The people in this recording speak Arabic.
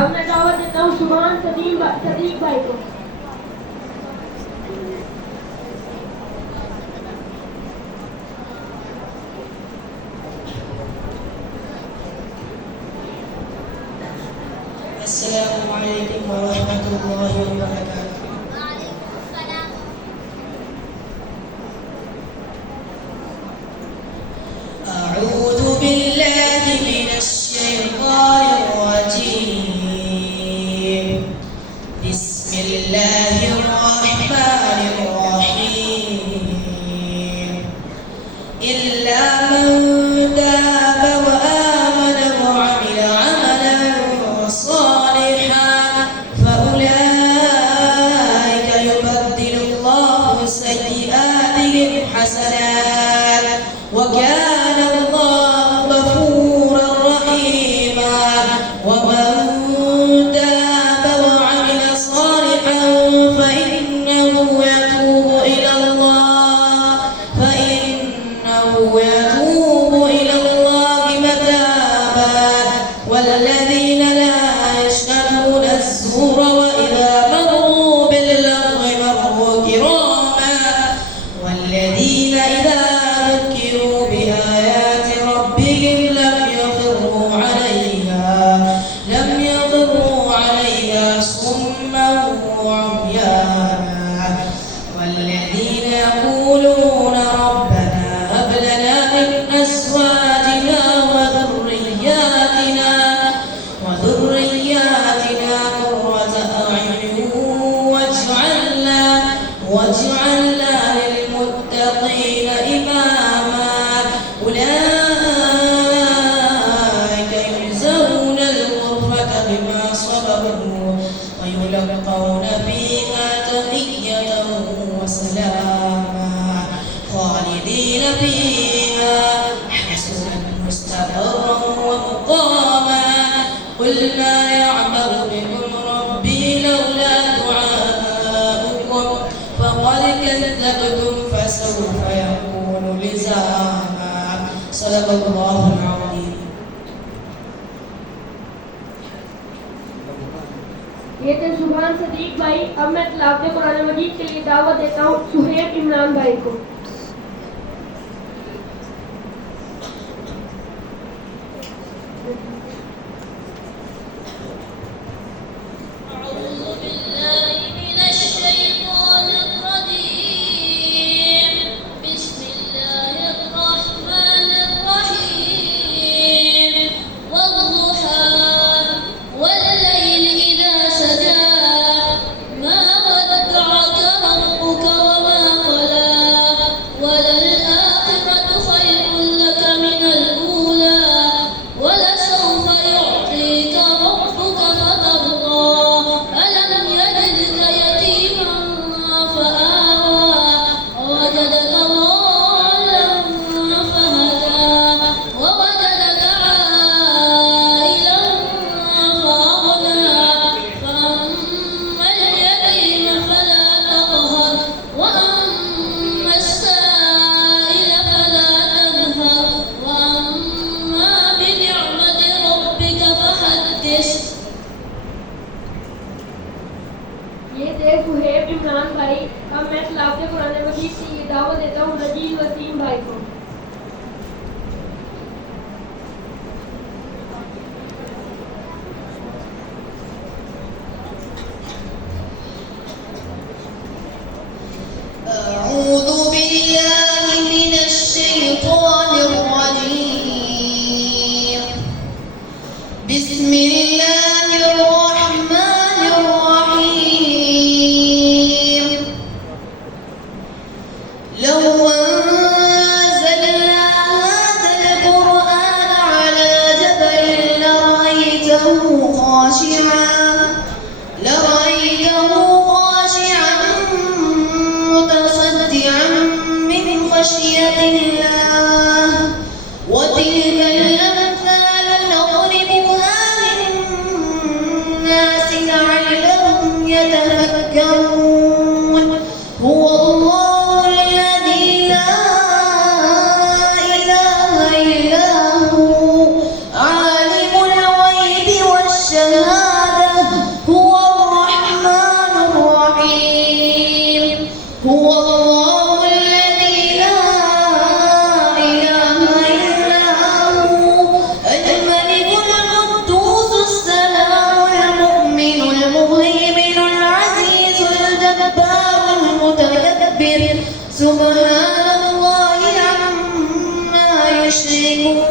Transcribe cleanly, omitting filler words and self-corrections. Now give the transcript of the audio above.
अब मैं दावत देता हूँ सुभान सदीक भाई को। अस्सलामु अलैकुम व रहमतुल्लाहि व बरकातुहू। أعوذ بالله من الشيطان الرجيم. بسم الله الرحمن الرحيم. إلا من تاب وآمن وعمل عملا صالحا فأولئك يبدل الله سيئاتهم حسنات وكان الله غفورا رحيما. ومن تاب وعمل صالحا فإنه يتوب إلى الله متابا. والذين لا يشهدون الزور وإذا مروا باللغو مروا كراما. والذين إذا ذكروا بآيات ربهم لم يخروا عليها صما وعميانا. والذين يقولون ربنا هب لنا من أزواجنا وذرياتنا قرة أعين واجعلنا للمتقين إماما. أولئك يجزون الغرفة بما صبروا ويلقون فيها تحية وسلاما خالدين فيها حسنا مستقرا ومقاما. قل ما يعبأ بكم ربي لولا دعاؤكم فقد كذبتم فسوف يكون لزاما. صدق الله العظيم. ये थे सुभान सदीक भाई। अब मैं तिलावत कुरान मजीद के लिए दावत देता हूँ सुहेब इमरान भाई को। ये थे सुहेब इमरान भाई। अब मैं तिलावत कुरान मजीद के लिए दावत देता हूँ नजीब वसीम भाई को। أعوذ بالله من الشيطان الرجيم. بسم الله الرحمن الرحيم. لو أنزلنا هذا القرآن على جبل لرأيته خاشعا متصدعا من خشية الله. وتلك الأمثال نضربها للناس لعلهم يتفكرون. هو الله الذي لا إله إلا هو عالم الغيب والشهادة يشركون